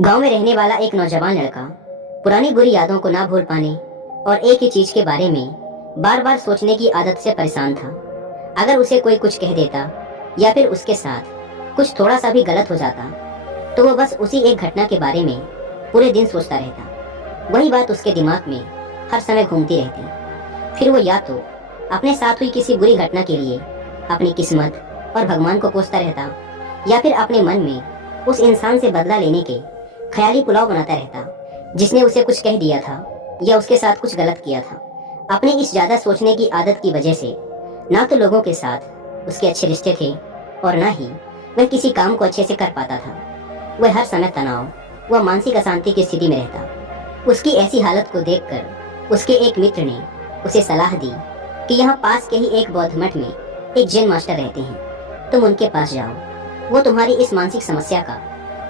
गांव में रहने वाला एक नौजवान लड़का पुरानी बुरी यादों को ना भूल पाने और एक ही चीज के बारे में बार बार सोचने की आदत से परेशान था। अगर उसे कोई कुछ कह देता या फिर उसके साथ कुछ थोड़ा सा भी गलत हो जाता तो वो बस उसी एक घटना के बारे में पूरे दिन सोचता रहता। वही बात उसके दिमाग में हर समय घूमती रहती। फिर वो या तो अपने साथ हुई किसी बुरी घटना के लिए अपनी किस्मत और भगवान को कोसता रहता या फिर अपने मन में उस इंसान से बदला लेने के ख्याली पुलाव बनाता रहता जिसने उसे कुछ कह दिया था या उसके साथ कुछ गलत किया था। अपने इस ज्यादा सोचने की आदत की वजह से ना तो लोगों के साथ उसके अच्छे रिश्ते थे और ना ही वह किसी काम को अच्छे से कर पाता था। वह हर समय तनाव व मानसिक अशांति की स्थिति में रहता। उसकी ऐसी हालत को देखकर उसके एक मित्र ने उसे सलाह दी कि यहाँ पास के ही एक बौद्ध मठ में एक जैन मास्टर रहते हैं, तुम उनके पास जाओ, वो तुम्हारी इस मानसिक समस्या का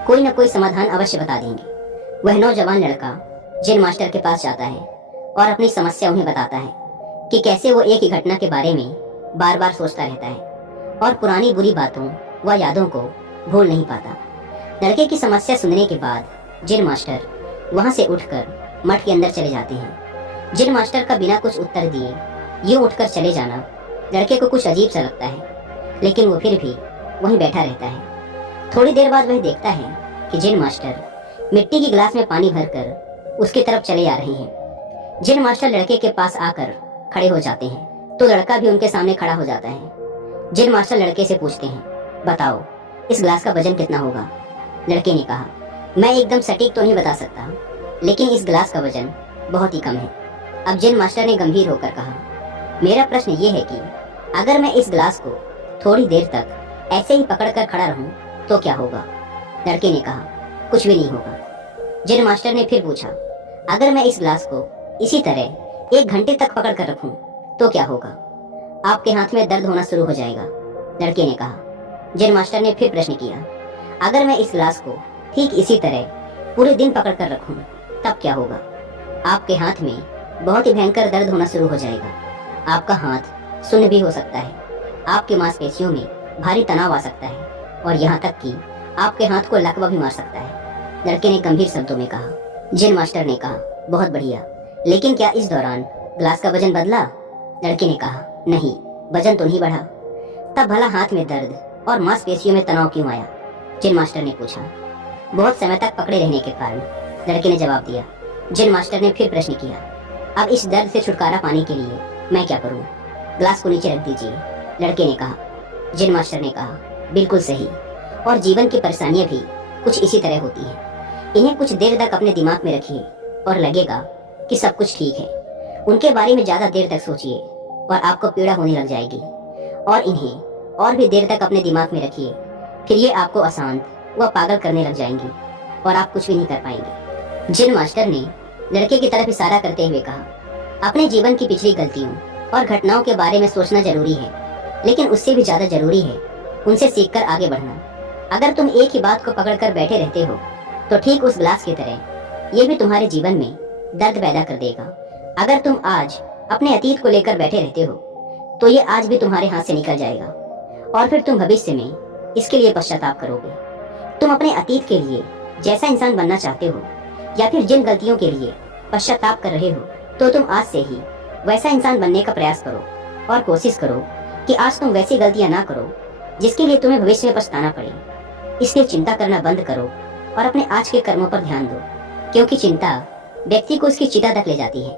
कोई न कोई समाधान अवश्य बता देंगे। वह नौजवान लड़का जैन मास्टर के पास जाता है और अपनी समस्या उन्हें बताता है कि कैसे वो एक ही घटना के बारे में बार बार सोचता रहता है और पुरानी बुरी बातों व यादों को भूल नहीं पाता। लड़के की समस्या सुनने के बाद जैन मास्टर वहां से उठकर मठ के अंदर चले जाते हैं। जैन मास्टर का बिना कुछ उत्तर दिए यूं उठकर चले जाना लड़के को कुछ अजीब सा लगता है, लेकिन वो फिर भी वहीं बैठा रहता है। थोड़ी देर बाद वह देखता है कि जैन मास्टर मिट्टी की गिलास में पानी भरकर उसकी तरफ चले आ रहे हैं। जैन मास्टर लड़के के पास आकर खड़े हो जाते हैं तो लड़का भी उनके सामने खड़ा हो जाता है। जैन मास्टर लड़के से पूछते हैं, बताओ इस गिलास का वजन कितना होगा? लड़के ने कहा, मैं एकदम सटीक तो नहीं बता सकता, लेकिन इस गिलास का वजन बहुत ही कम है। अब जैन मास्टर ने गंभीर होकर कहा, मेरा प्रश्न ये है कि अगर मैं इस गिलास को थोड़ी देर तक ऐसे ही पकड़कर खड़ा रहूं तो क्या होगा? लड़के ने कहा, कुछ भी नहीं होगा। जैन मास्टर ने फिर पूछा, अगर मैं इस गिलास को इसी तरह 1 घंटे तक पकड़ कर रखूं तो क्या होगा? आपके हाथ में दर्द होना शुरू हो जाएगा। लड़के ने कहा। जैन मास्टर ने फिर प्रश्न किया, अगर मैं इस गिलास को ठीक इसी तरह पूरे दिन पकड़ कर रखूं तब क्या होगा? आपके हाथ में बहुत ही भयंकर दर्द होना शुरू हो जाएगा। आपका हाथ सुन्न भी हो सकता है, आपकी मांसपेशियों में भारी तनाव आ सकता है और यहाँ तक कि आपके हाथ को लकवा भी मार सकता है। लड़के ने गंभीर शब्दों में कहा। जैन मास्टर ने कहा, बहुत बढ़िया, लेकिन क्या इस दौरान ग्लास का वजन बदला? लड़के ने कहा, नहीं, वजन तो नहीं बढ़ा। तब भला हाथ में दर्द और मांसपेशियों में तनाव क्यों आया? जैन मास्टर ने पूछा। बहुत समय तक पकड़े रहने के कारण, लड़के ने जवाब दिया। जैन मास्टर ने फिर प्रश्न किया, अब इस दर्द से छुटकारा पाने के लिए मैं क्या करूं? ग्लास को नीचे रख दीजिए। लड़के ने कहा। जैन मास्टर ने कहा, बिल्कुल सही, और जीवन की परेशानियां भी कुछ इसी तरह होती हैं। इन्हें कुछ देर तक अपने दिमाग में रखिए और लगेगा कि सब कुछ ठीक है। उनके बारे में ज्यादा देर तक सोचिए और आपको पीड़ा होने लग जाएगी, और इन्हें और भी देर तक अपने दिमाग में रखिए, फिर ये आपको अशांत व पागल करने लग जाएंगी और आप कुछ भी नहीं कर पाएंगे। जैन मास्टर ने लड़के की तरफ इशारा करते हुए कहा, अपने जीवन की पिछली गलतियों और घटनाओं के बारे में सोचना जरूरी है, लेकिन उससे भी ज्यादा जरूरी है उनसे सीखकर आगे बढ़ना। अगर तुम एक ही बात को पकड़कर बैठे रहते हो तो ठीक उस ग्लास की तरह ये भी तुम्हारे जीवन में दर्द पैदा कर देगा। अगर तुम आज अपने अतीत को लेकर बैठे रहते हो तो ये आज भी तुम्हारे हाथ से निकल जाएगा और फिर तुम भविष्य में इसके लिए पश्चाताप करोगे। तुम अपने अतीत के लिए जैसा इंसान बनना चाहते हो या फिर जिन गलतियों के लिए पश्चाताप कर रहे हो तो तुम आज से ही वैसा इंसान बनने का प्रयास करो और कोशिश करो कि आज तुम वैसी गलतियां ना करो जिसके लिए तुम्हें भविष्य में पछताना पड़े। इसलिए चिंता करना बंद करो और अपने आज के कर्मों पर ध्यान दो, क्योंकि चिंता व्यक्ति को उसकी चिता तक ले जाती है।